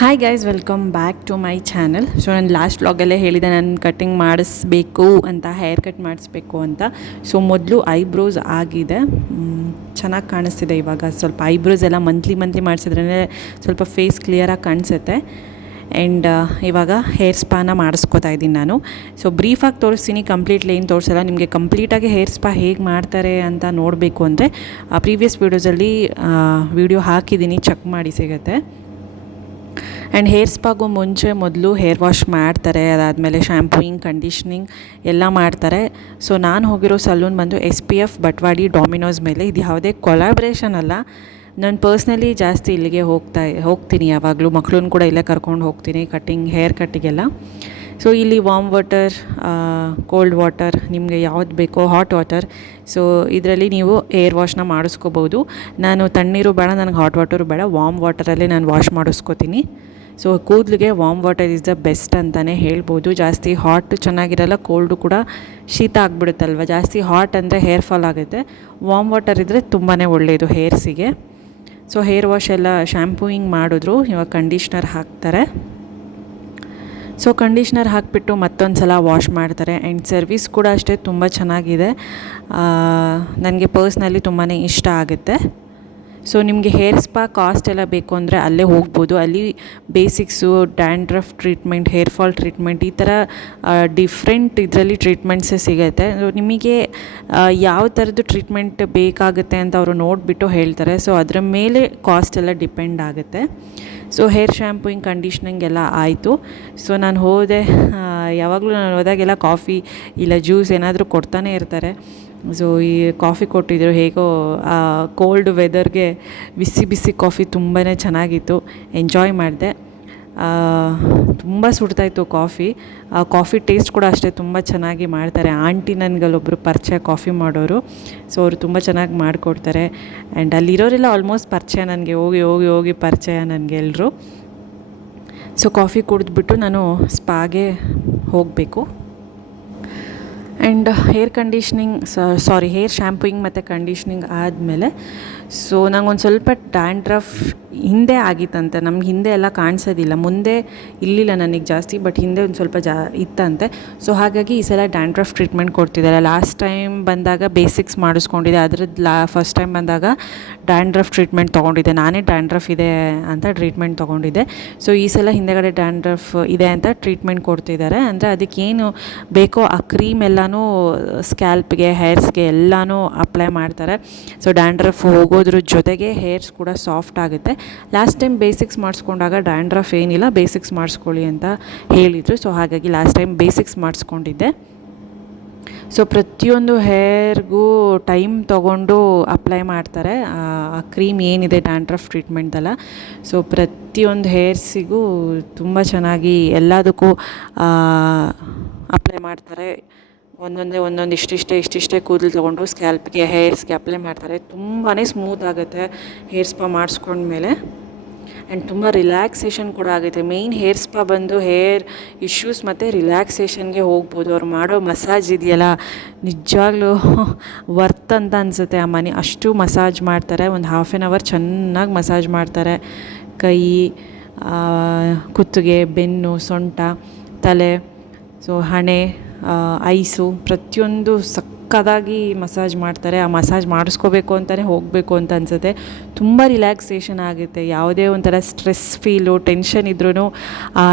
Hi guys, welcome back to my channel. So ನಾನು last ವ್ಲಾಗಲ್ಲೇ ಹೇಳಿದೆ ನಾನು ಕಟ್ಟಿಂಗ್ ಮಾಡಿಸ್ಬೇಕು ಅಂತ, ಹೇರ್ ಕಟ್ ಮಾಡಿಸ್ಬೇಕು ಅಂತ. ಸೊ ಮೊದಲು ಐಬ್ರೋಸ್ ಆಗಿದೆ, ಚೆನ್ನಾಗಿ ಕಾಣಿಸ್ತಿದೆ. ಇವಾಗ ಸ್ವಲ್ಪ ಐಬ್ರೋಸ್ ಎಲ್ಲ ಮಂತ್ಲಿ ಮಾಡಿಸಿದ್ರೇ ಸ್ವಲ್ಪ ಫೇಸ್ ಕ್ಲಿಯರಾಗಿ ಕಾಣಿಸುತ್ತೆ. ಆ್ಯಂಡ್ ಇವಾಗ ಹೇರ್ ಸ್ಪಾನ ಮಾಡಿಸ್ಕೋತಾ ಇದ್ದೀನಿ ನಾನು. ಸೊ ಬ್ರೀಫಾಗಿ ತೋರಿಸ್ತೀನಿ, ಕಂಪ್ಲೀಟ್ಲಿ ಏನು ತೋರಿಸಲ್ಲ. ನಿಮಗೆ ಕಂಪ್ಲೀಟಾಗಿ ಹೇರ್ ಸ್ಪಾ ಹೇಗೆ ಮಾಡ್ತಾರೆ ಅಂತ ನೋಡಬೇಕು ಅಂದರೆ ಪ್ರೀವಿಯಸ್ ವೀಡಿಯೋಸಲ್ಲಿ ವೀಡಿಯೋ ಹಾಕಿದ್ದೀನಿ, ಚೆಕ್ ಮಾಡಿ ಸಿಗುತ್ತೆ. ಆ್ಯಂಡ್ ಹೇರ್ ಸ್ಪಾಗೂ ಮುಂಚೆ ಮೊದಲು ಹೇರ್ ವಾಶ್ ಮಾಡ್ತಾರೆ, ಅದಾದಮೇಲೆ ಶ್ಯಾಂಪೂಯಿಂಗ್, ಕಂಡೀಷ್ನಿಂಗ್ ಎಲ್ಲ ಮಾಡ್ತಾರೆ. ಸೊ ನಾನು ಹೋಗಿರೋ ಸಲೂನ್ ಬಂದು SPF ಬಟ್ವಾಡಿ ಡಾಮಿನೋಸ್ ಮೇಲೆ. ಇದು ಯಾವುದೇ ಕೊಲಾಬ್ರೇಷನ್ ಅಲ್ಲ, ನಾನು ಪರ್ಸ್ನಲಿ ಜಾಸ್ತಿ ಇಲ್ಲಿಗೆ ಹೋಗ್ತೀನಿ ಯಾವಾಗಲೂ. ಮಕ್ಕಳನ್ನ ಕೂಡ ಇಲ್ಲೇ ಕರ್ಕೊಂಡು ಹೋಗ್ತೀನಿ ಹೇರ್ ಕಟ್ಟಿಗೆಲ್ಲ. ಸೊ ಇಲ್ಲಿ ವಾರ್ಮ್ ವಾಟರ್, ಕೋಲ್ಡ್ ವಾಟರ್, ನಿಮಗೆ ಯಾವ್ದು ಬೇಕೋ, ಹಾಟ್ ವಾಟರ್. ಸೊ ಇದರಲ್ಲಿ ನೀವು ಏರ್ ವಾಶ್ನ ಮಾಡಿಸ್ಕೋಬೋದು. ನಾನು ತಣ್ಣೀರು ಬೇಡ, ನನಗೆ ಹಾಟ್ ವಾಟರು ಬೇಡ, ವಾರ್ಮ್ ವಾಟರಲ್ಲೇ ನಾನು ವಾಶ್ ಮಾಡಿಸ್ಕೋತೀನಿ. ಸೊ ಕೂದಲಿಗೆ warm water is the best ಅಂತಲೇ ಹೇಳ್ಬೋದು. ಜಾಸ್ತಿ ಹಾಟ್ ಚೆನ್ನಾಗಿರಲ್ಲ, ಕೋಲ್ಡು ಕೂಡ ಶೀತ ಆಗಿಬಿಡುತ್ತಲ್ವ. ಜಾಸ್ತಿ ಹಾಟ್ ಅಂದರೆ ಹೇರ್ ಫಾಲ್ ಆಗುತ್ತೆ. ವಾರ್ಮ್ ವಾಟರ್ ಇದ್ದರೆ ತುಂಬಾ ಒಳ್ಳೆಯದು ಹೇರ್ಸಿಗೆ. ಸೊ ಹೇರ್ ವಾಶ್ ಎಲ್ಲ ಶ್ಯಾಂಪೂಯಿಂಗ್ ಮಾಡಿದ್ರು, ಇವಾಗ ಕಂಡೀಷ್ನರ್ ಹಾಕ್ತಾರೆ. ಸೊ ಕಂಡೀಷ್ನರ್ ಹಾಕಿಬಿಟ್ಟು ಮತ್ತೊಂದು ಸಲ ವಾಶ್ ಮಾಡ್ತಾರೆ. ಆ್ಯಂಡ್ ಸರ್ವಿಸ್ ಕೂಡ ಅಷ್ಟೇ ತುಂಬ ಚೆನ್ನಾಗಿದೆ, ನನಗೆ ಪರ್ಸ್ನಲಿ ತುಂಬಾ ಇಷ್ಟ ಆಗುತ್ತೆ. ಸೊ ನಿಮಗೆ ಹೇರ್ ಸ್ಪಾ ಕಾಸ್ಟ್ ಎಲ್ಲ ಬೇಕು ಅಂದರೆ ಅಲ್ಲೇ ಹೋಗ್ಬೋದು. ಅಲ್ಲಿ basics, dandruff treatment, hair fall treatment, ಈ ಥರ ಡಿಫ್ರೆಂಟ್ ಇದರಲ್ಲಿ ಟ್ರೀಟ್ಮೆಂಟ್ಸೇ ಸಿಗುತ್ತೆ. ಸೊ ನಿಮಗೆ ಯಾವ ಥರದ್ದು ಟ್ರೀಟ್ಮೆಂಟ್ ಬೇಕಾಗುತ್ತೆ ಅಂತ ಅವರು ನೋಡಿಬಿಟ್ಟು ಹೇಳ್ತಾರೆ. ಸೊ ಅದರ ಮೇಲೆ ಕಾಸ್ಟ್ ಎಲ್ಲ ಡಿಪೆಂಡ್ ಆಗುತ್ತೆ. ಸೊ ಹೇರ್ ಶ್ಯಾಂಪೂಯಿಂಗ್, ಕಂಡೀಷ್ನಿಂಗ್ ಎಲ್ಲ ಆಯಿತು. ಸೊ ನಾನು ಹೋದೆ, ಯಾವಾಗಲೂ ನಾನು ಹೋದಾಗೆಲ್ಲ ಕಾಫಿ ಇಲ್ಲ ಜ್ಯೂಸ್ ಏನಾದರೂ ಕೊಡ್ತಾನೆ ಇರ್ತಾರೆ. ಸೊ ಈ ಕಾಫಿ ಕೊಟ್ಟಿದ್ದರು, ಹೇಗೋ ಕೋಲ್ಡ್ ವೆದರ್ಗೆ ಬಿಸಿ ಕಾಫಿ ತುಂಬಾ ಚೆನ್ನಾಗಿತ್ತು, ಎಂಜಾಯ್ ಮಾಡಿದೆ. ತುಂಬ ಸುಡ್ತಾಯಿತ್ತು ಕಾಫಿ ಟೇಸ್ಟ್ ಕೂಡ ಅಷ್ಟೇ ತುಂಬ ಚೆನ್ನಾಗಿ ಮಾಡ್ತಾರೆ. ಆಂಟಿ ನನಗಲ್ಲೊಬ್ಬರು ಪರಿಚಯ ಕಾಫಿ ಮಾಡೋರು. ಸೊ ಅವರು ತುಂಬ ಚೆನ್ನಾಗಿ ಮಾಡಿಕೊಡ್ತಾರೆ. ಆ್ಯಂಡ್ ಅಲ್ಲಿರೋರೆಲ್ಲ ಆಲ್ಮೋಸ್ಟ್ ಪರಿಚಯ ನನಗೆ, ಹೋಗಿ ಪರಿಚಯ ನನಗೆ ಎಲ್ಲರೂ. ಸೊ ಕಾಫಿ ಕುಡಿದ್ಬಿಟ್ಟು ನಾನು ಸ್ಪಾಗೆ ಹೋಗಬೇಕು. ಆ್ಯಂಡ್ ಹೇರ್ ಶ್ಯಾಂಪೂಯಿಂಗ್ ಮತ್ತು ಕಂಡೀಷ್ನಿಂಗ್ ಆದಮೇಲೆ ಸೊ ನಂಗೊಂದು ಸ್ವಲ್ಪ ಡ್ಯಾಂಡ್ರಫ್ ಹಿಂದೆ ಆಗಿತ್ತಂತೆ. ನಮ್ಗೆ ಹಿಂದೆ ಎಲ್ಲ ಕಾಣಿಸೋದಿಲ್ಲ, ಮುಂದೆ ಇರಲಿಲ್ಲ ನನಗೆ ಜಾಸ್ತಿ, ಬಟ್ ಹಿಂದೆ ಒಂದು ಸ್ವಲ್ಪ ಇತ್ತಂತೆ. ಸೊ ಹಾಗಾಗಿ ಈ ಸಲ ಡ್ಯಾಂಡ್ರಫ್ ಟ್ರೀಟ್ಮೆಂಟ್ ಕೊಡ್ತಿದ್ದಾರೆ. ಲಾಸ್ಟ್ ಟೈಮ್ ಬಂದಾಗ ಬೇಸಿಕ್ಸ್ ಮಾಡಿಸ್ಕೊಂಡಿದ್ದೆ, ಅದ್ರದ್ದು ಫಸ್ಟ್ ಟೈಮ್ ಬಂದಾಗ ಡ್ಯಾಂಡ್ರಫ್ ಟ್ರೀಟ್ಮೆಂಟ್ ತೊಗೊಂಡಿದ್ದೆ. ನಾನೇ ಡ್ಯಾಂಡ್ರಫ್ ಇದೆ ಅಂತ ಟ್ರೀಟ್ಮೆಂಟ್ ತೊಗೊಂಡಿದ್ದೆ. ಸೊ ಈ ಸಲ ಹಿಂದೆಗಡೆ ಡ್ಯಾಂಡ್ರಫ್ ಇದೆ ಅಂತ ಟ್ರೀಟ್ಮೆಂಟ್ ಕೊಡ್ತಿದ್ದಾರೆ. ಅಂದರೆ ಅದಕ್ಕೇನು ಬೇಕೋ ಆ ಕ್ರೀಮ್ ಎಲ್ಲನೂ ಸ್ಕ್ಯಾಲ್ಪ್ಗೆ, ಹೇರ್ಸ್ಗೆ ಎಲ್ಲನೂ ಅಪ್ಲೈ ಮಾಡ್ತಾರೆ. ಸೊ ಡ್ಯಾಂಡ್ರಫ್ ಹೋಗೋದ್ರ ಜೊತೆಗೆ ಹೇರ್ಸ್ ಕೂಡ ಸಾಫ್ಟ್ ಆಗುತ್ತೆ. ಲಾಸ್ಟ್ ಟೈಮ್ ಬೇಸಿಕ್ಸ್ ಮಾಡಿಸ್ಕೊಂಡಾಗ ಡ್ಯಾಂಡ್ರಫ್ ಏನಿಲ್ಲ, ಬೇಸಿಕ್ಸ್ ಮಾಡಿಸ್ಕೊಳ್ಳಿ ಅಂತ ಹೇಳಿದರು. ಸೊ ಹಾಗಾಗಿ ಲಾಸ್ಟ್ ಟೈಮ್ ಬೇಸಿಕ್ಸ್ ಮಾಡಿಸ್ಕೊಂಡಿದ್ದೆ. ಸೊ ಪ್ರತಿಯೊಂದು ಹೇರ್ಗೂ ಟೈಮ್ ತೊಗೊಂಡು ಅಪ್ಲೈ ಮಾಡ್ತಾರೆ ಆ ಕ್ರೀಮ್ ಏನಿದೆ ಡ್ಯಾಂಡ್ರಫ್ ಟ್ರೀಟ್ಮೆಂಟಲ್ಲ. ಸೊ ಪ್ರತಿಯೊಂದು ಹೇರ್ಸಿಗೂ ತುಂಬ ಚೆನ್ನಾಗಿ ಎಲ್ಲದಕ್ಕೂ ಅಪ್ಲೈ ಮಾಡ್ತಾರೆ. ಒಂದೊಂದು ಇಷ್ಟಿಷ್ಟೇ ಕೂದಲು ತೊಗೊಂಡು ಸ್ಕ್ಯಾಲ್ಪ್ಗೆ, ಹೇರ್ಸ್ಗೆ ಅಪ್ಲೈ ಮಾಡ್ತಾರೆ. ತುಂಬಾ ಸ್ಮೂತ್ ಆಗುತ್ತೆ ಹೇರ್ ಸ್ಪಾ ಮಾಡಿಸ್ಕೊಂಡ್ಮೇಲೆ. ಆ್ಯಂಡ್ ತುಂಬ ರಿಲ್ಯಾಕ್ಸೇಷನ್ ಕೂಡ ಆಗುತ್ತೆ. ಮೇಯ್ನ್ ಹೇರ್ ಸ್ಪಾ ಬಂದು ಹೇರ್ ಇಶ್ಯೂಸ್ ಮತ್ತು ರಿಲ್ಯಾಕ್ಸೇಷನ್ಗೆ ಹೋಗ್ಬೋದು. ಅವ್ರು ಮಾಡೋ ಮಸಾಜ್ ಇದೆಯಲ್ಲ, ನಿಜವಾಗ್ಲೂ ವರ್ತ್ ಅಂತ ಅನಿಸುತ್ತೆ. ಆ ಮನೆ ಅಷ್ಟು ಮಸಾಜ್ ಮಾಡ್ತಾರೆ, ಒಂದು ಹಾಫ್ ಆನ್ ಅವರ್ ಚೆನ್ನಾಗಿ ಮಸಾಜ್ ಮಾಡ್ತಾರೆ. ಕೈ, ಕುತ್ತಿಗೆ, ಬೆನ್ನು, ಸೊಂಟ, ತಲೆ, ಸೊ ಹಣೆ, ಐಸು, ಪ್ರತಿಯೊಂದು ಸಕ್ಕದಾಗಿ ಮಸಾಜ್ ಮಾಡ್ತಾರೆ. ಆ ಮಸಾಜ್ ಮಾಡಿಸ್ಕೋಬೇಕು ಅಂತಲೇ ಹೋಗಬೇಕು ಅಂತ ಅನಿಸುತ್ತೆ. ತುಂಬ ರಿಲ್ಯಾಕ್ಸೇಷನ್ ಆಗುತ್ತೆ. ಯಾವುದೇ ಒಂಥರ ಸ್ಟ್ರೆಸ್ ಫೀಲು, ಟೆನ್ಷನ್ ಇದ್ರೂ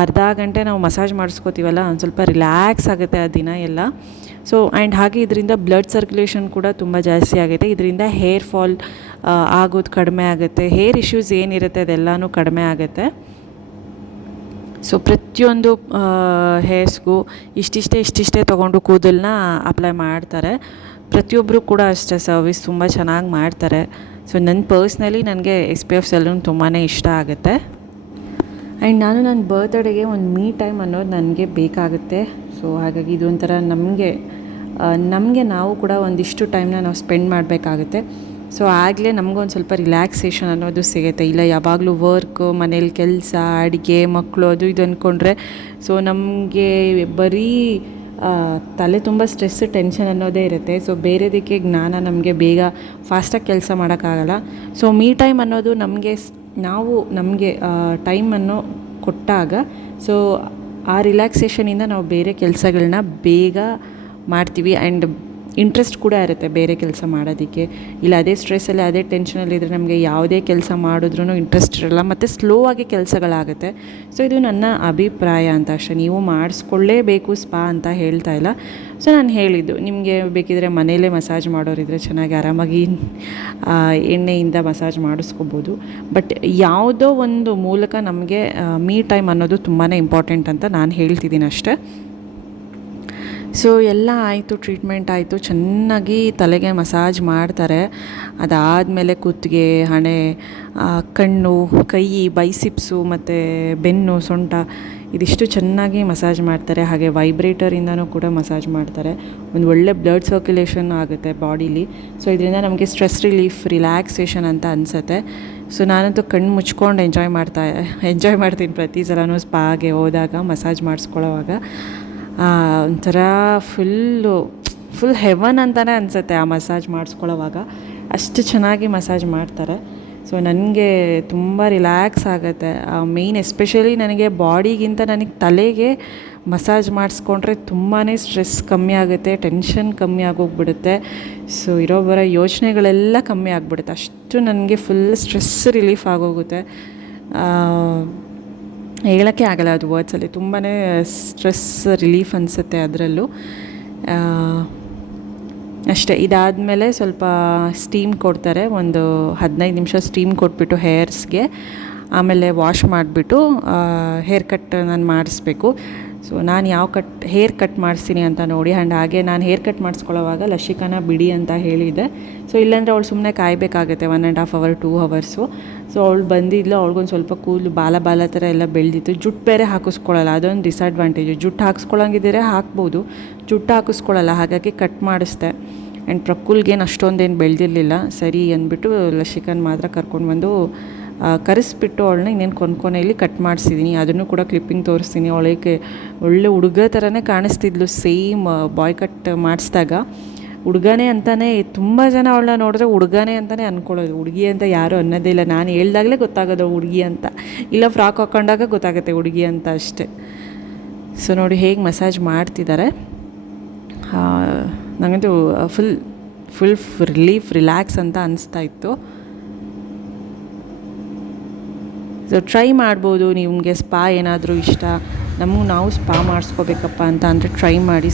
ಅರ್ಧ ಗಂಟೆ ನಾವು ಮಸಾಜ್ ಮಾಡಿಸ್ಕೋತೀವಲ್ಲ, ಒಂದು ಸ್ವಲ್ಪ ರಿಲ್ಯಾಕ್ಸ್ ಆಗುತ್ತೆ ಆ ದಿನ ಎಲ್ಲ. ಸೊ ಆ್ಯಂಡ್ ಹಾಗೆ ಇದರಿಂದ ಬ್ಲಡ್ ಸರ್ಕ್ಯುಲೇಷನ್ ಕೂಡ ತುಂಬ ಜಾಸ್ತಿ ಆಗುತ್ತೆ. ಇದರಿಂದ ಹೇರ್ ಫಾಲ್ ಆಗೋದು ಕಡಿಮೆ ಆಗುತ್ತೆ. ಹೇರ್ ಇಶ್ಯೂಸ್ ಏನಿರುತ್ತೆ ಅದೆಲ್ಲನೂ ಕಡಿಮೆ ಆಗುತ್ತೆ. ಸೊ ಪ್ರತಿಯೊಂದು ಹೇರ್ಸ್ಗೂ ಇಷ್ಟಿಷ್ಟೇ ತೊಗೊಂಡು ಕೂದಲನ್ನ ಅಪ್ಲೈ ಮಾಡ್ತಾರೆ. ಪ್ರತಿಯೊಬ್ಬರು ಕೂಡ ಅಷ್ಟೇ ಸರ್ವಿಸ್ ತುಂಬ ಚೆನ್ನಾಗಿ ಮಾಡ್ತಾರೆ. ಸೊ ಪರ್ಸ್ನಲಿ ನನಗೆ SPF ಸಲೂನ್ ತುಂಬಾ ಇಷ್ಟ ಆಗುತ್ತೆ. ಆ್ಯಂಡ್ ನಾನು ನನ್ನ ಬರ್ತ್ಡೇಗೆ ಒಂದು ಮೀ ಟೈಮ್ ಅನ್ನೋದು ನನಗೆ ಬೇಕಾಗುತ್ತೆ. ಸೊ ಹಾಗಾಗಿ ಇದೊಂಥರ ನಮಗೆ ನಾವು ಕೂಡ ಒಂದಿಷ್ಟು ಟೈಮ್ನ ನಾವು ಸ್ಪೆಂಡ್ ಮಾಡಬೇಕಾಗುತ್ತೆ. ಸೊ ಆಗಲೇ ನಮಗೊಂದು ಸ್ವಲ್ಪ ರಿಲ್ಯಾಕ್ಸೇಷನ್ ಅನ್ನೋದು ಸಿಗುತ್ತೆ. ಇಲ್ಲ ಯಾವಾಗಲೂ ವರ್ಕು, ಮನೇಲಿ ಕೆಲಸ, ಅಡುಗೆ, ಮಕ್ಕಳು, ಅದು ಇದು ಅಂದ್ಕೊಂಡ್ರೆ ಸೊ ನಮಗೆ ಬರೀ ತಲೆ ತುಂಬ ಸ್ಟ್ರೆಸ್, ಟೆನ್ಷನ್ ಅನ್ನೋದೇ ಇರುತ್ತೆ. ಸೊ ಬೇರೆದಕ್ಕೆ ಜ್ಞಾನ ನಮಗೆ ಬೇಗ ಫಾಸ್ಟಾಗಿ ಕೆಲಸ ಮಾಡೋಕ್ಕಾಗಲ್ಲ. ಸೊ ಮೀ ಟೈಮ್ ಅನ್ನೋದು ನಮಗೆ ಟೈಮನ್ನು ಕೊಟ್ಟಾಗ ಸೊ ಆ ರಿಲ್ಯಾಕ್ಸೇಷನಿಂದ ನಾವು ಬೇರೆ ಕೆಲಸಗಳನ್ನ ಬೇಗ ಮಾಡ್ತೀವಿ ಆ್ಯಂಡ್ ಇಂಟ್ರೆಸ್ಟ್ ಕೂಡ ಇರುತ್ತೆ ಬೇರೆ ಕೆಲಸ ಮಾಡೋದಕ್ಕೆ. ಇಲ್ಲ ಅದೇ ಸ್ಟ್ರೆಸ್ಸಲ್ಲಿ ಅದೇ ಟೆನ್ಷನಲ್ಲಿದ್ದರೆ ನಮಗೆ ಯಾವುದೇ ಕೆಲಸ ಮಾಡಿದ್ರೂ ಇಂಟ್ರೆಸ್ಟ್ ಇರೋಲ್ಲ ಮತ್ತು ಸ್ಲೋ ಆಗಿ ಕೆಲಸಗಳಾಗುತ್ತೆ. ಸೊ ಇದು ನನ್ನ ಅಭಿಪ್ರಾಯ ಅಂತ ಅಷ್ಟೇ. ನೀವು ಮಾಡಿಸ್ಕೊಳ್ಳೇಬೇಕು ಸ್ಪಾ ಅಂತ ಹೇಳ್ತಾ ಇಲ್ಲ. ಸೊ ನಾನು ಹೇಳಿದ್ದು ನಿಮಗೆ ಬೇಕಿದ್ರೆ ಮನೆಯಲ್ಲೇ ಮಸಾಜ್ ಮಾಡೋರಿದ್ರೆ ಚೆನ್ನಾಗಿ ಆರಾಮಾಗಿ ಎಣ್ಣೆಯಿಂದ ಮಸಾಜ್ ಮಾಡಿಸ್ಕೋಬೋದು. ಬಟ್ ಯಾವುದೋ ಒಂದು ಮೂಲಕ ನಮಗೆ ಮೀ ಟೈಮ್ ಅನ್ನೋದು ತುಂಬಾ ಇಂಪಾರ್ಟೆಂಟ್ ಅಂತ ನಾನು ಹೇಳ್ತಿದ್ದೀನಿ ಅಷ್ಟೇ. ಸೊ ಎಲ್ಲ ಆಯಿತು, ಟ್ರೀಟ್ಮೆಂಟ್ ಆಯಿತು, ಚೆನ್ನಾಗಿ ತಲೆಗೆ ಮಸಾಜ್ ಮಾಡ್ತಾರೆ. ಅದಾದಮೇಲೆ ಕುತ್ತಿಗೆ, ಹಣೆ, ಕಣ್ಣು, ಕೈ, ಬೈಸಿಪ್ಸು ಮತ್ತು ಬೆನ್ನು, ಸೊಂಟ ಇದಿಷ್ಟು ಚೆನ್ನಾಗಿ ಮಸಾಜ್ ಮಾಡ್ತಾರೆ. ಹಾಗೆ ವೈಬ್ರೇಟರಿಂದನೂ ಕೂಡ ಮಸಾಜ್ ಮಾಡ್ತಾರೆ. ಒಂದು ಒಳ್ಳೆ ಬ್ಲಡ್ ಸರ್ಕ್ಯುಲೇಷನ್ ಆಗುತ್ತೆ ಬಾಡೀಲಿ. ಸೊ ಇದರಿಂದ ನಮಗೆ ಸ್ಟ್ರೆಸ್ ರಿಲೀಫ್, ರಿಲ್ಯಾಕ್ಸೇಷನ್ ಅಂತ ಅನಿಸುತ್ತೆ. ಸೊ ನಾನಂತೂ ಕಣ್ಣು ಮುಚ್ಕೊಂಡು ಎಂಜಾಯ್ ಮಾಡ್ತೀನಿ ಪ್ರತಿ ಸಲನೂ ಸ್ಪಾಗೆ ಹೋದಾಗ ಮಸಾಜ್ ಮಾಡಿಸ್ಕೊಳ್ಳೋವಾಗ. ಒಂಥರ ಫುಲ್ ಹೆವನ್ ಅಂತಲೇ ಅನಿಸುತ್ತೆ ಆ ಮಸಾಜ್ ಮಾಡಿಸ್ಕೊಳ್ಳೋವಾಗ. ಅಷ್ಟು ಚೆನ್ನಾಗಿ ಮಸಾಜ್ ಮಾಡ್ತಾರೆ. ಸೊ ನನಗೆ ತುಂಬ ರಿಲ್ಯಾಕ್ಸ್ ಆಗುತ್ತೆ. ಮೇಯ್ನ್ ಎಸ್ಪೆಷಲಿ ನನಗೆ ಬಾಡಿಗಿಂತ ನನಗೆ ತಲೆಗೆ ಮಸಾಜ್ ಮಾಡಿಸ್ಕೊಂಡ್ರೆ ತುಂಬಾ ಸ್ಟ್ರೆಸ್ ಕಮ್ಮಿ ಆಗುತ್ತೆ, ಟೆನ್ಷನ್ ಕಮ್ಮಿ ಆಗೋಗ್ಬಿಡುತ್ತೆ. ಸೊ ಬರೋ ಯೋಚನೆಗಳೆಲ್ಲ ಕಮ್ಮಿ ಆಗಿಬಿಡುತ್ತೆ. ಅಷ್ಟು ನನಗೆ ಫುಲ್ ಸ್ಟ್ರೆಸ್ ರಿಲೀಫ್ ಆಗೋಗುತ್ತೆ. ಹೇಳೋಕ್ಕೆ ಆಗಲ್ಲ ಅದು ವರ್ಡ್ಸಲ್ಲಿ. ತುಂಬಾ ಸ್ಟ್ರೆಸ್ ರಿಲೀಫ್ ಅನಿಸುತ್ತೆ ಅದರಲ್ಲೂ ಅಷ್ಟೇ. ಇದಾದಮೇಲೆ ಸ್ವಲ್ಪ ಸ್ಟೀಮ್ ಕೊಡ್ತಾರೆ, ಒಂದು 15 ನಿಮಿಷ ಸ್ಟೀಮ್ ಕೊಟ್ಬಿಟ್ಟು ಹೇರ್ಸ್ಗೆ, ಆಮೇಲೆ ವಾಶ್ ಮಾಡಿಬಿಟ್ಟು ಹೇರ್ ಕಟ್ ನಾನು ಮಾಡಿಸ್ಬೇಕು. ಸೊ ನಾನು ಯಾವ ಹೇರ್ ಕಟ್ ಮಾಡಿಸ್ತೀನಿ ಅಂತ ನೋಡಿ. ಆ್ಯಂಡ್ ಹಾಗೆ ನಾನು ಹೇರ್ ಕಟ್ ಮಾಡಿಸ್ಕೊಳ್ಳೋವಾಗ ಲಶಿಕಾನ ಬಿಡಿ ಅಂತ ಹೇಳಿದ್ದೆ. ಸೊ ಇಲ್ಲಾಂದರೆ ಅವಳು ಸುಮ್ಮನೆ ಕಾಯಬೇಕಾಗುತ್ತೆ 1.5 hour 2 hours. ಸೊ ಅವಳು ಬಂದಿದ್ಲು, ಅವ್ಳಿಗೊಂದು ಸ್ವಲ್ಪ ಕೂದಲು ಬಾಲ ಥರ ಎಲ್ಲ ಬೆಳೆದಿತ್ತು. ಜುಟ್ಟು ಬೇರೆ ಹಾಕಿಸ್ಕೊಳ್ಳಲ್ಲ, ಅದೊಂದು ಡಿಸಡ್ವಾಂಟೇಜು. ಜುಟ್ಟು ಹಾಕಿಸ್ಕೊಳ್ಳೋಂಗಿದ್ದರೆ ಹಾಕ್ಬೋದು, ಜುಟ್ಟು ಹಾಕಿಸ್ಕೊಳ್ಳಲ್ಲ. ಹಾಗಾಗಿ ಕಟ್ ಮಾಡಿಸ್ದೆ. ಆ್ಯಂಡ್ ಪ್ರಕುಲ್ಗೇನು ಅಷ್ಟೊಂದೇನು ಬೆಳೆದಿರಲಿಲ್ಲ. ಸರಿ ಅಂದ್ಬಿಟ್ಟು ಲಶಿಕನ್ ಮಾತ್ರ ಕರ್ಕೊಂಡು ಬಂದು ಕರೆಸ್ಬಿಟ್ಟು ಅವಳನ್ನ ಇನ್ನೇನು ಕೊನೆಯಲ್ಲಿ ಕಟ್ ಮಾಡಿಸಿದ್ದೀನಿ. ಅದನ್ನು ಕೂಡ ಕ್ಲಿಪ್ಪಿಂಗ್ ತೋರಿಸ್ತೀನಿ. ಅವಳಿಗೆ ಒಳ್ಳೆ ಹುಡುಗ ಥರನೇ ಕಾಣಿಸ್ತಿದ್ಲು. ಸೇಮ್ ಬಾಯ್ ಕಟ್ ಮಾಡಿಸಿದಾಗ ಹುಡುಗನೇ ಅಂತಲೇ ತುಂಬ ಜನ ಅವಳನ್ನ ನೋಡಿದ್ರೆ ಹುಡುಗನೇ ಅಂತಲೇ ಅಂದ್ಕೊಳ್ಳೋದು. ಹುಡುಗಿ ಅಂತ ಯಾರೂ ಅನ್ನೋದೇ ಇಲ್ಲ. ನಾನು ಹೇಳ್ದಾಗಲೇ ಗೊತ್ತಾಗೋದು ಹುಡುಗಿ ಅಂತ, ಇಲ್ಲ ಫ್ರಾಕ್ ಹಾಕ್ಕೊಂಡಾಗ ಗೊತ್ತಾಗುತ್ತೆ ಹುಡುಗಿ ಅಂತ ಅಷ್ಟೇ. ಸೊ ನೋಡಿ ಹೇಗೆ ಮಸಾಜ್ ಮಾಡ್ತಿದ್ದಾರೆ. ನನಗಂತೂ ಫುಲ್ ರಿಲ್ಯಾಕ್ಸ್ ಅಂತ ಅನಿಸ್ತಾ ಇತ್ತು. ಸೊ ಟ್ರೈ ಮಾಡ್ಬೋದು. ನಿಮಗೆ ಸ್ಪಾ ಏನಾದರೂ ಇಷ್ಟ, ನಾವು ಸ್ಪಾ ಮಾಡಿಸ್ಕೋಬೇಕಪ್ಪ ಅಂತ ಅಂದರೆ ಟ್ರೈ ಮಾಡಿ.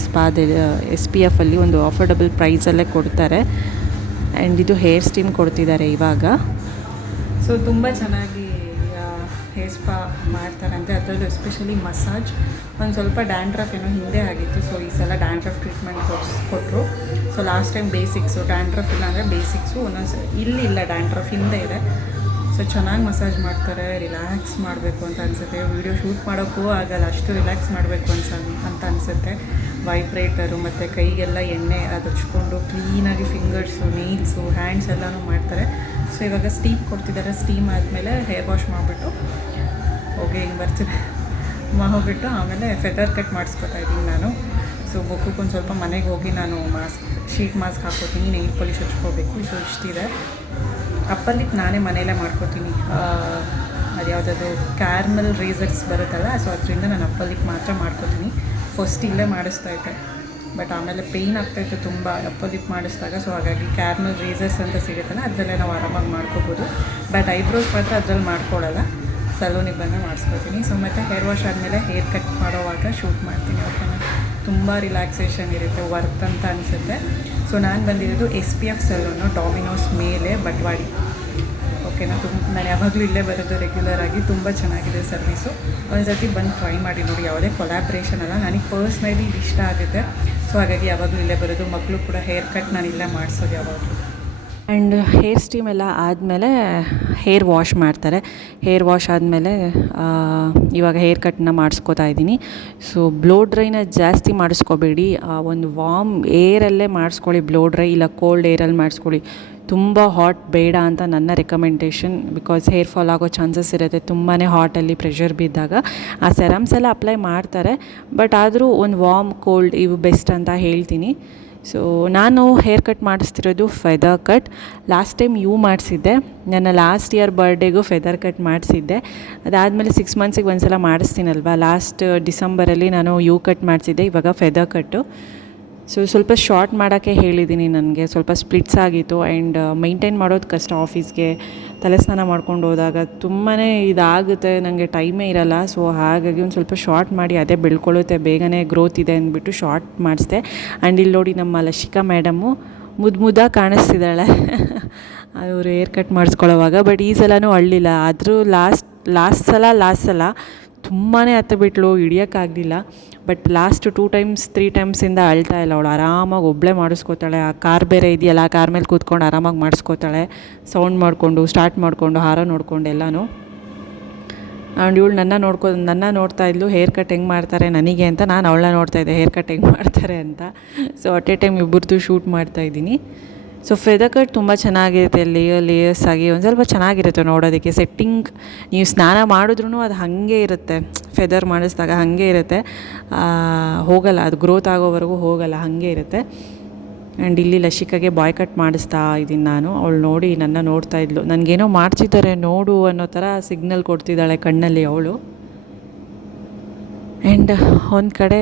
SPF ಅಲ್ಲಿ ಒಂದು ಅಫೋರ್ಡಬಲ್ ಪ್ರೈಸಲ್ಲೇ ಕೊಡ್ತಾರೆ. ಆ್ಯಂಡ್ ಇದು ಹೇರ್ ಸ್ಟೀಮ್ ಕೊಡ್ತಿದ್ದಾರೆ ಇವಾಗ. ಸೊ ತುಂಬ ಚೆನ್ನಾಗಿ ಹೇರ್ ಸ್ಪಾ ಮಾಡ್ತಾರಂತೆ. ಅದರಲ್ಲೂ ಎಸ್ಪೆಷಲಿ ಮಸಾಜ್. ಒಂದು ಸ್ವಲ್ಪ ಡ್ಯಾಂಡ್ರಫ್ ಏನೋ ಹಿಂದೆ ಆಗಿತ್ತು. ಸೊ ಈ ಸಲ ಡ್ಯಾಂಡ್ರಫ್ ಟ್ರೀಟ್ಮೆಂಟ್ ಕೊಟ್ಟರು. So last time basics, dandruff ಇಲ್ಲ ಅಂದರೆ ಬೇಸಿಕ್ಸು, ಇಲ್ಲ ಡ್ಯಾಂಡ್ರಫ್ ಹಿಂದೆ ಇದೆ. ಸೊ ಚೆನ್ನಾಗಿ ಮಸಾಜ್ ಮಾಡ್ತಾರೆ. ರಿಲ್ಯಾಕ್ಸ್ ಮಾಡಬೇಕು ಅಂತ ಅನಿಸುತ್ತೆ. ವೀಡಿಯೋ ಶೂಟ್ ಮಾಡೋಕ್ಕೂ ಆಗಲ್ಲ, ಅಷ್ಟು ರಿಲ್ಯಾಕ್ಸ್ ಮಾಡಬೇಕು ಅಂತ ಅನಿಸುತ್ತೆ. ವೈಬ್ರೇಟರು ಮತ್ತು ಕೈಗೆಲ್ಲ ಎಣ್ಣೆ ಅದು ಹಚ್ಕೊಂಡು ಕ್ಲೀನಾಗಿ ಫಿಂಗರ್ಸು, ನೀಲ್ಸು, ಹ್ಯಾಂಡ್ಸ್ ಎಲ್ಲನೂ ಮಾಡ್ತಾರೆ. ಸೊ ಇವಾಗ ಸ್ಟೀಮ್ ಕೊಡ್ತಿದ್ದಾರೆ. ಸ್ಟೀಮ್ ಆದಮೇಲೆ ಹೇರ್ ವಾಶ್ ಮಾಡಿಬಿಟ್ಟು ಹಿಂಗೆ ಬರ್ತಿದೆ ಹೋಗ್ಬಿಟ್ಟು ಆಮೇಲೆ ಫೆದರ್ ಕಟ್ ಮಾಡಿಸ್ಕೊತಾ ಇದ್ದೀನಿ ನಾನು. ಸೊ ಮುಖಕ್ಕೊಂದು ಸ್ವಲ್ಪ ಮನೆಗೆ ಹೋಗಿ ನಾನು ಶೀಟ್ ಮಾಸ್ಕ್ ಹಾಕ್ಕೋತೀನಿ, ನೈಲ್ ಪಾಲಿಶ್ ಹಚ್ಕೋಬೇಕು. ಸೊ ಇಷ್ಟಿದೆ. ಅಪ್ಪರ್ ಲಿಪ್ ನಾನೇ ಮನೆಯಲ್ಲೇ ಮಾಡ್ಕೋತೀನಿ. ಅದು ಯಾವುದಾದ್ರು ಕ್ಯಾರ್ಮಲ್ ರೇಸರ್ಸ್ ಬರುತ್ತಲ್ಲ, ಸೊ ಅದರಿಂದ ನಾನು ಅಪ್ಪರ್ ಲಿಪ್ ಮಾತ್ರ ಮಾಡ್ಕೋತೀನಿ. ಫಸ್ಟ್ ಇಲ್ಲೇ ಮಾಡಿಸ್ತಾ ಇದ್ದೆ, ಬಟ್ ಆಮೇಲೆ ಪೇಯ್ನ್ ಆಗ್ತಾಯಿತ್ತು ತುಂಬ ಅಪ್ಪರ್ ಲಿಪ್ ಮಾಡಿಸಿದಾಗ. ಸೊ ಹಾಗಾಗಿ ಕ್ಯಾರ್ಮಲ್ ರೇಸರ್ಸ್ ಅಂತ ಸಿಗುತ್ತಲ್ಲ, ಅದರಲ್ಲೇ ನಾವು ಆರಾಮಾಗಿ ಮಾಡ್ಕೋಬೋದು. ಬಟ್ ಐಬ್ರೋಸ್ ಮಾತ್ರ ಅದರಲ್ಲಿ ಮಾಡ್ಕೊಳ್ಳಲ್ಲ, ಸಲೂನಿಗೆ ಬಂದು ಮಾಡಿಸ್ಕೋತೀನಿ. ಸೊ ಮತ್ತು ಹೇರ್ ವಾಶ್ ಆದಮೇಲೆ ಹೇರ್ ಕಟ್ ಮಾಡೋವಾಗ ಶೂಟ್ ಮಾಡ್ತೀನಿ. ಓಕೆನಾ, ತುಂಬ ರಿಲ್ಯಾಕ್ಸೇಷನ್ ಇರುತ್ತೆ, ವರ್ತ್ ಅಂತ ಅನಿಸುತ್ತೆ. ಸೊ ನಾನು ಬಂದಿರೋದು SPF ಸಲೂನು, ಡಾಮಿನೋಸ್ ಮೇಲೆ ಬಟ್ವಾಡಿ. ಓಕೆನಾ, ನಾನು ಯಾವಾಗಲೂ ಇಲ್ಲೇ ಬರೋದು ರೆಗ್ಯುಲರ್ ಆಗಿ. ತುಂಬ ಚೆನ್ನಾಗಿದೆ ಸರ್ವಿಸು. ಒಂದು ಸರ್ತಿ ಬಂದು ಟ್ರೈ ಮಾಡಿ ನೋಡಿ. ಯಾವುದೇ ಕೊಲ್ಯಾಬ್ರೇಷನ್ ಅಲ್ಲ, ನನಗೆ ಪರ್ಸ್ನಲಿ ಇಷ್ಟ ಆಗುತ್ತೆ. ಸೊ ಹಾಗಾಗಿ ಯಾವಾಗಲೂ ಇಲ್ಲೇ ಬರೋದು. ಮಕ್ಕಳು ಕೂಡ ಹೇರ್ ಕಟ್ ನಾನು ಇಲ್ಲೇ ಮಾಡಿಸೋದು ಯಾವಾಗಲೂ. ಆ್ಯಂಡ್ ಹೇರ್ ಸ್ಟೀಮ್ ಎಲ್ಲ ಆದಮೇಲೆ ಹೇರ್ ವಾಶ್ ಮಾಡ್ತಾರೆ. ಹೇರ್ ವಾಶ್ ಆದಮೇಲೆ ಇವಾಗ ಹೇರ್ ಕಟ್ನ ಮಾಡಿಸ್ಕೋತಾ ಇದ್ದೀನಿ. ಸೊ ಬ್ಲೋ ಡ್ರೈನ ಜಾಸ್ತಿ ಮಾಡಿಸ್ಕೋಬೇಡಿ, ಒಂದು ವಾರ್ಮ್ ಏರಲ್ಲೇ ಮಾಡಿಸ್ಕೊಳ್ಳಿ ಬ್ಲೋ ಡ್ರೈ, ಇಲ್ಲ ಕೋಲ್ಡ್ ಏರಲ್ಲಿ ಮಾಡಿಸ್ಕೊಳ್ಳಿ. ತುಂಬ ಹಾಟ್ ಬೇಡ ಅಂತ ನನ್ನ ರೆಕಮೆಂಡೇಷನ್. ಬಿಕಾಸ್ ಹೇರ್ ಫಾಲ್ ಆಗೋ ಚಾನ್ಸಸ್ ಇರುತ್ತೆ ತುಂಬಾ ಹಾಟಲ್ಲಿ ಪ್ರೆಷರ್ ಬಿದ್ದಾಗ. ಆ ಸೆರಮ್ಸ್ ಎಲ್ಲ ಅಪ್ಲೈ ಮಾಡ್ತಾರೆ, ಬಟ್ ಆದರೂ ಒಂದು ವಾರ್ಮ್ ಕೋಲ್ಡ್ ಇವು ಬೆಸ್ಟ್ ಅಂತ ಹೇಳ್ತೀನಿ. ಸೊ ನಾನು ಹೇರ್ ಕಟ್ ಮಾಡಿಸ್ತಿರೋದು ಫೆದರ್ ಕಟ್. ಲಾಸ್ಟ್ ಟೈಮ್ ಮಾಡಿಸಿದ್ದೆ, ನನ್ನ ಲಾಸ್ಟ್ ಇಯರ್ ಬರ್ಡೇಗೂ ಫೆದರ್ ಕಟ್ ಮಾಡಿಸಿದ್ದೆ. ಅದಾದಮೇಲೆ 6 ಮಂತ್ಸಿಗೆ ಒಂದು ಸಲ ಮಾಡಿಸ್ತೀನಲ್ವ, ಲಾಸ್ಟ್ ಡಿಸೆಂಬರಲ್ಲಿ ನಾನು ಕಟ್ ಮಾಡಿಸಿದ್ದೆ, ಇವಾಗ ಫೆದರ್ ಕಟ್ಟು. ಸೊ ಸ್ವಲ್ಪ ಶಾರ್ಟ್ ಮಾಡೋಕ್ಕೆ ಹೇಳಿದ್ದೀನಿ, ನನಗೆ ಸ್ವಲ್ಪ ಸ್ಪ್ಲಿಟ್ಸ್ ಆಗಿತ್ತು ಆ್ಯಂಡ್ ಮೈಂಟೈನ್ ಮಾಡೋದು ಕಷ್ಟ. ಆಫೀಸ್ಗೆ ತಲೆ ಸ್ನಾನ ಮಾಡ್ಕೊಂಡು ಹೋದಾಗ ತುಂಬಾ ಇದಾಗುತ್ತೆ, ನನಗೆ ಟೈಮೇ ಇರಲ್ಲ. ಸೊ ಹಾಗಾಗಿ ಒಂದು ಸ್ವಲ್ಪ ಶಾರ್ಟ್ ಮಾಡಿ ಅದೇ ಬೆಳ್ಕೊಳ್ಳುತ್ತೆ, ಬೇಗನೆ ಗ್ರೋತ್ ಇದೆ ಅಂದ್ಬಿಟ್ಟು ಶಾರ್ಟ್ ಮಾಡಿಸ್ದೆ. ಆ್ಯಂಡ್ ಇಲ್ಲಿ ನೋಡಿ ನಮ್ಮ ಲಶಿಕಾ ಮೇಡಮು ಮುದ್ದಾಗಿ ಕಾಣಿಸ್ತಿದ್ದಾಳೆ ಅವರು ಹೇರ್ ಕಟ್ ಮಾಡಿಸ್ಕೊಳ್ಳೋವಾಗ. ಬಟ್ ಈ ಸಲನೂ ಅಳ್ಳಿಲ್ಲ. ಆದರೂ ಲಾಸ್ಟ್ ಸಲ ತುಂಬಾ ಹತ್ತಬಿಟ್ಲು, ಹಿಡಿಯೋಕ್ಕಾಗಲಿಲ್ಲ. ಬಟ್ ಲಾಸ್ಟ್ 2 ಟೈಮ್ಸ್ 3 ಟೈಮ್ಸಿಂದ ಅಳ್ತಾ ಇಲ್ಲ ಅವಳು. ಆರಾಮಾಗಿ ಒಬ್ಬಳೇ ಮಾಡಿಸ್ಕೋತಾಳೆ. ಆ ಕಾರ್ ಬೇರೆ ಇದೆಯಲ್ಲ, ಆ ಕಾರ್ ಮೇಲೆ ಕೂತ್ಕೊಂಡು ಆರಾಮಾಗಿ ಮಾಡಿಸ್ಕೋತಾಳೆ, ಸೌಂಡ್ ಮಾಡಿಕೊಂಡು ಸ್ಟಾರ್ಟ್ ಮಾಡಿಕೊಂಡು ಹಾರ ನೋಡ್ಕೊಂಡು ಎಲ್ಲನೂ. ಆ್ಯಂಡ್ ಇವಳು ನನ್ನ ನೋಡ್ತಾ ಇದ್ಲು ಹೇರ್ ಕಟ್ ಹೆಂಗೆ ಮಾಡ್ತಾರೆ ನನಗೆ ಅಂತ. ನಾನು ಅವಳನ್ನ ನೋಡ್ತಾಯಿದ್ದೆ ಹೇರ್ ಕಟ್ ಹೆಂಗೆ ಮಾಡ್ತಾರೆ ಅಂತ. ಸೊ ಅಟ್ ಎ ಟೈಮ್ ಇಬ್ಬರದು ಶೂಟ್ ಮಾಡ್ತಾಯಿದ್ದೀನಿ. ಸೊ ಫೆದರ್ ಕಟ್ ತುಂಬ ಚೆನ್ನಾಗಿರುತ್ತೆ, ಲೇಯರ್ಸ್ ಆಗಿ ಒಂದು ಸ್ವಲ್ಪ ಚೆನ್ನಾಗಿರುತ್ತೆ ನೋಡೋದಕ್ಕೆ. ಸೆಟ್ಟಿಂಗ್ ನೀವು ಸ್ನಾನ ಮಾಡಿದ್ರೂ ಅದು ಹಾಗೆ ಇರುತ್ತೆ, ಫೆದರ್ ಮಾಡಿಸಿದಾಗ ಹಾಗೆ ಇರುತ್ತೆ, ಹೋಗಲ್ಲ, ಅದು ಗ್ರೋತ್ ಆಗೋವರೆಗೂ ಹೋಗಲ್ಲ, ಹಾಗೆ ಇರುತ್ತೆ. ಆ್ಯಂಡ್ ಇಲ್ಲಿ ಲಶಿಕಾಗೆ ಬಾಯ್ ಕಟ್ ಮಾಡಿಸ್ತಾ ಇದ್ದೀನಿ ನಾನು. ಅವಳು ನೋಡಿ ನನ್ನ ನೋಡ್ತಾ ಇದ್ಲು, ನನಗೇನೋ ಮಾಡ್ತಿದ್ದಾರೆ ನೋಡು ಅನ್ನೋ ಥರ ಸಿಗ್ನಲ್ ಕೊಡ್ತಿದ್ದಾಳೆ ಕಣ್ಣಲ್ಲಿ ಅವಳು. ಆ್ಯಂಡ್ ಒಂದು ಕಡೆ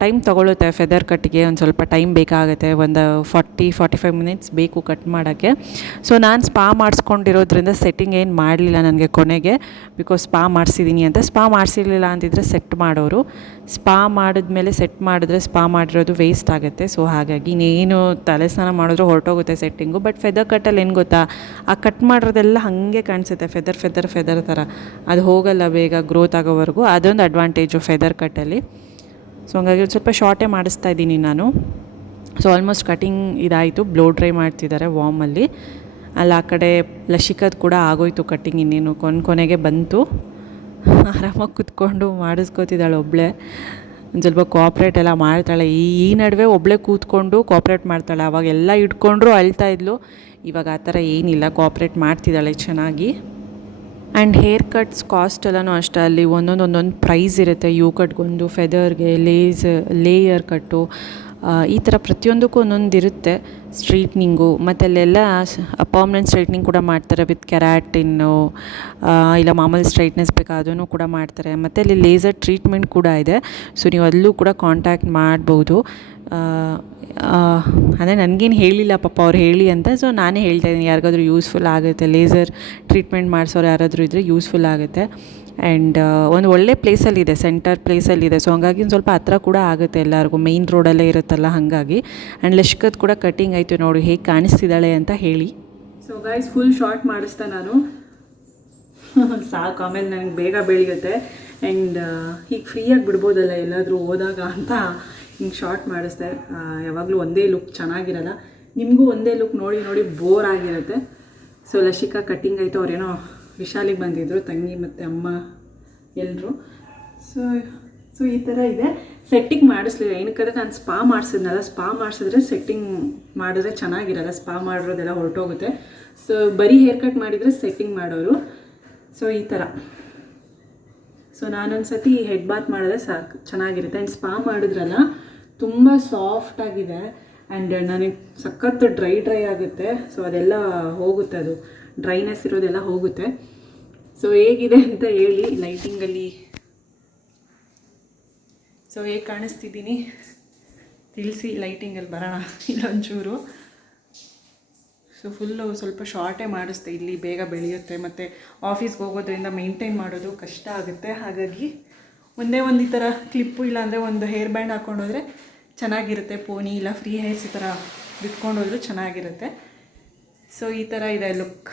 ಟೈಮ್ ತೊಗೊಳುತ್ತೆ ಫೆದರ್ ಕಟ್ಗೆ, ಒಂದು ಸ್ವಲ್ಪ ಟೈಮ್ ಬೇಕಾಗುತ್ತೆ, ಒಂದು 40-45 ಮಿನಿಟ್ಸ್ ಬೇಕು ಕಟ್ ಮಾಡೋಕ್ಕೆ. ಸೊ ನಾನು ಸ್ಪಾ ಮಾಡಿಸ್ಕೊಂಡಿರೋದ್ರಿಂದ ಸೆಟ್ಟಿಂಗ್ ಏನು ಮಾಡಲಿಲ್ಲ ನನಗೆ ಕೊನೆಗೆ, ಬಿಕಾಸ್ ಸ್ಪಾ ಮಾಡಿಸಿದ್ದೀನಿ ಅಂತ. ಸ್ಪಾ ಮಾಡಿಸಿರ್ಲಿಲ್ಲ ಅಂತಿದ್ರೆ ಸೆಟ್ ಮಾಡೋರು. ಸ್ಪಾ ಮಾಡಿದ್ಮೇಲೆ ಸೆಟ್ ಮಾಡಿದ್ರೆ ಸ್ಪಾ ಮಾಡಿರೋದು ವೇಸ್ಟ್ ಆಗುತ್ತೆ. ಸೊ ಹಾಗಾಗಿ ಇನ್ನೇನು ತಲೆ ಸ್ನಾನ ಮಾಡಿದ್ರು ಹೊರಟೋಗುತ್ತೆ ಸೆಟ್ಟಿಂಗು. ಬಟ್ ಫೆದರ್ ಕಟ್ಟಲ್ಲಿ ಏನು ಗೊತ್ತಾ, ಆ ಕಟ್ ಮಾಡಿರೋದೆಲ್ಲ ಹಾಗೆ ಕಾಣಿಸುತ್ತೆ, ಫೆದರ್ ಥರ. ಅದು ಹೋಗಲ್ಲ ಬೇಗ ಗ್ರೋತ್ ಆಗೋವರೆಗೂ, ಅದೊಂದು ಅಡ್ವಾಂಟೇಜು ಫೆದರ್ ಕಟ್ಟಲ್ಲಿ. ಸೊ ಹಂಗಾಗಿ ಒಂದು ಸ್ವಲ್ಪ ಶಾರ್ಟೇ ಮಾಡಿಸ್ತಾ ಇದ್ದೀನಿ ನಾನು. ಸೊ ಆಲ್ಮೋಸ್ಟ್ ಕಟಿಂಗ್ ಇದಾಯಿತು, ಬ್ಲೋ ಡ್ರೈ ಮಾಡ್ತಿದ್ದಾರೆ ವಾಮಲ್ಲಿ. ಅಲ್ಲಿ ಆ ಕಡೆ ಲಶಿಕದ ಕೂಡ ಆಗೋಯ್ತು ಕಟ್ಟಿಂಗ್, ಇನ್ನೇನು ಕೊನೆಗೆ ಬಂತು. ಆರಾಮಾಗಿ ಕೂತ್ಕೊಂಡು ಮಾಡಿಸ್ಕೋತಿದ್ದಾಳೆ ಒಬ್ಬಳೇ, ಒಂದು ಸ್ವಲ್ಪ ಕೋಆಪ್ರೇಟ್ ಎಲ್ಲ ಮಾಡ್ತಾಳೆ. ಈ ನಡುವೆ ಒಬ್ಬಳೇ ಕೂತ್ಕೊಂಡು ಕೋಆಪ್ರೇಟ್ ಮಾಡ್ತಾಳೆ. ಅವಾಗ ಎಲ್ಲ ಇಟ್ಕೊಂಡ್ರು ಅಳ್ತಾ ಇದ್ಲು, ಇವಾಗ ಆ ಥರ ಏನಿಲ್ಲ, ಕೋಆಪ್ರೇಟ್ ಮಾಡ್ತಿದ್ದಾಳೆ ಚೆನ್ನಾಗಿ. ಆ್ಯಂಡ್ ಹೇರ್ ಕಟ್ಸ್ ಕಾಸ್ಟ್ ಎಲ್ಲನೂ ಅಷ್ಟೇ, ಅಲ್ಲಿ ಒಂದೊಂದು ಪ್ರೈಸ್ ಇರುತ್ತೆ. ಕಟ್ಗೊಂದು, ಫೆದರ್ಗೆ, ಲೇಯರ್ ಕಟ್ಟು, ಈ ಥರ ಪ್ರತಿಯೊಂದಕ್ಕೂ ಒಂದೊಂದು ಇರುತ್ತೆ. ಸ್ಟ್ರೈಟ್ನಿಂಗು ಮತ್ತು ಅಲ್ಲೆಲ್ಲ ಪರ್ಮನೆಂಟ್ ಸ್ಟ್ರೈಟ್ನಿಂಗ್ ಕೂಡ ಮಾಡ್ತಾರೆ, ವಿತ್ ಕೆರಾಟಿನ್ನು, ಇಲ್ಲ ಮಾಮೂಲಿ ಸ್ಟ್ರೈಟ್ನೆಸ್ ಬೇಕಾದೂ ಕೂಡ ಮಾಡ್ತಾರೆ. ಮತ್ತು ಅಲ್ಲಿ ಲೇಸರ್ ಟ್ರೀಟ್ಮೆಂಟ್ ಕೂಡ ಇದೆ. ಸೊ ನೀವು ಅಲ್ಲೂ ಕೂಡ ಕಾಂಟ್ಯಾಕ್ಟ್ ಮಾಡ್ಬೋದು. ಅಂದರೆ ನನಗೇನು ಹೇಳಿಲ್ಲ ಪಾಪ ಅವ್ರು ಹೇಳಿ ಅಂತ. ಸೊ ನಾನೇ ಹೇಳ್ತಾಯಿದ್ದೀನಿ, ಯಾರಿಗಾದ್ರೂ ಯೂಸ್ಫುಲ್ ಆಗುತ್ತೆ, ಲೇಸರ್ ಟ್ರೀಟ್ಮೆಂಟ್ ಮಾಡಿಸೋರು ಯಾರಾದರೂ ಇದ್ದರೆ ಯೂಸ್ಫುಲ್ ಆಗುತ್ತೆ. ಆ್ಯಂಡ್ ಒಂದು ಒಳ್ಳೆ ಪ್ಲೇಸಲ್ಲಿದೆ, ಸೆಂಟರ್ ಪ್ಲೇಸಲ್ಲಿದೆ. ಸೊ ಹಂಗಾಗಿ ಒಂದು ಸ್ವಲ್ಪ ಹತ್ರ ಕೂಡ ಆಗುತ್ತೆ ಎಲ್ಲರಿಗೂ, ಮೇಯ್ನ್ ರೋಡಲ್ಲೇ ಇರುತ್ತಲ್ಲ ಹಾಗಾಗಿ. ಆ್ಯಂಡ್ ಲಶ್ಕತ್ ಕೂಡ ಕಟ್ಟಿಂಗ್ ಆಯಿತು ನೋಡಿ, ಹೇಗೆ ಕಾಣಿಸ್ತಿದ್ದಾಳೆ ಅಂತ ಹೇಳಿ. ಸೊ ಗೈಸ್ ಫುಲ್ ಶಾರ್ಟ್ ಮಾಡಿಸ್ತಾ ನಾನು ಸಾಕು, ಆಮೇಲೆ ನನಗೆ ಬೇಗ ಬೆಳೆಯುತ್ತೆ. ಆ್ಯಂಡ್ ಹೀಗೆ ಫ್ರೀಯಾಗಿ ಬಿಡ್ಬೋದಲ್ಲ ಎಲ್ಲಾದರೂ ಹೋದಾಗ ಅಂತ ಹಿಂಗೆ ಶಾರ್ಟ್ ಮಾಡಿಸ್ದೆ. ಯಾವಾಗಲೂ ಒಂದೇ ಲುಕ್ ಚೆನ್ನಾಗಿರಲ್ಲ, ನಿಮಗೂ ಒಂದೇ ಲುಕ್ ನೋಡಿ ಬೋರ್ ಆಗಿರುತ್ತೆ. ಸೊ ಲಶಿಕಾ ಕಟ್ಟಿಂಗ್ ಆಯಿತು, ಅವರೇನೋ ವಿಶಾಲಿಗೆ ಬಂದಿದ್ದರು, ತಂಗಿ ಮತ್ತು ಅಮ್ಮ ಎಲ್ಲರೂ. ಸೊ ಈ ಥರ ಇದೆ. ಸೆಟ್ಟಿಂಗ್ ಮಾಡಿಸ್ಲಿಲ್ಲ, ಏನಕ್ಕಂದರೆ ನಾನು ಸ್ಪಾ ಮಾಡಿಸಿದ್ನಲ್ಲ, ಸ್ಪಾ ಮಾಡಿಸಿದ್ರೆ ಸೆಟ್ಟಿಂಗ್ ಮಾಡಿದ್ರೆ ಚೆನ್ನಾಗಿರಲ್ಲ, ಸ್ಪಾ ಮಾಡಿರೋದೆಲ್ಲ ಹೊರಟೋಗುತ್ತೆ. ಸೊ ಬರೀ ಹೇರ್ ಕಟ್ ಮಾಡಿದರೆ ಸೆಟ್ಟಿಂಗ್ ಮಾಡೋರು. ಸೊ ಈ ಥರ. ಸೊ ನಾನೊಂದು ಸತಿ ಹೆಡ್ ಬಾತ್ ಮಾಡಿದ್ರೆ ಸಾಕು, ಚೆನ್ನಾಗಿರುತ್ತೆ. ಆ್ಯಂಡ್ ಸ್ಪಾ ಮಾಡಿದ್ರಲ್ಲ ತುಂಬ ಸಾಫ್ಟಾಗಿದೆ. ಆ್ಯಂಡ್ ನನಗೆ ಸಖತ್ತು ಡ್ರೈ ಆಗುತ್ತೆ. ಸೊ ಅದೆಲ್ಲ ಹೋಗುತ್ತೆ, ಅದು ಡ್ರೈನೆಸ್ ಇರೋದೆಲ್ಲ ಹೋಗುತ್ತೆ. ಸೊ ಹೇಗಿದೆ ಅಂತ ಹೇಳಿ ಲೈಟಿಂಗಲ್ಲಿ. ಸೊ ಹೇಗೆ ಕಾಣಿಸ್ತಿದ್ದೀನಿ ತಿಳಿಸಿ, ಲೈಟಿಂಗಲ್ಲಿ ಬರೋಣ ಇಲ್ಲೊಂಚೂರು. ಸೊ ಫುಲ್ಲು ಸ್ವಲ್ಪ ಶಾರ್ಟೇ ಮಾಡಿಸ್ದೆ, ಇಲ್ಲಿ ಬೇಗ ಬೆಳೆಯುತ್ತೆ. ಮತ್ತು ಆಫೀಸ್ಗೆ ಹೋಗೋದ್ರಿಂದ ಮೇಂಟೈನ್ ಮಾಡೋದು ಕಷ್ಟ ಆಗುತ್ತೆ. ಹಾಗಾಗಿ ಒಂದೇ ಒಂದು ಈ ಥರ ಕ್ಲಿಪ್ಪು, ಇಲ್ಲಾಂದರೆ ಒಂದು ಹೇರ್ ಬ್ಯಾಂಡ್ ಹಾಕ್ಕೊಂಡೋದ್ರೆ ಚೆನ್ನಾಗಿರುತ್ತೆ. ಪೋನಿ ಇಲ್ಲ ಫ್ರೀ ಹೇರ್ಸ್ ಈ ಥರ ಬಿಟ್ಕೊಂಡೋದ್ರೂ ಚೆನ್ನಾಗಿರುತ್ತೆ. ಸೊ ಈ ಥರ ಇದೆ ಲುಕ್.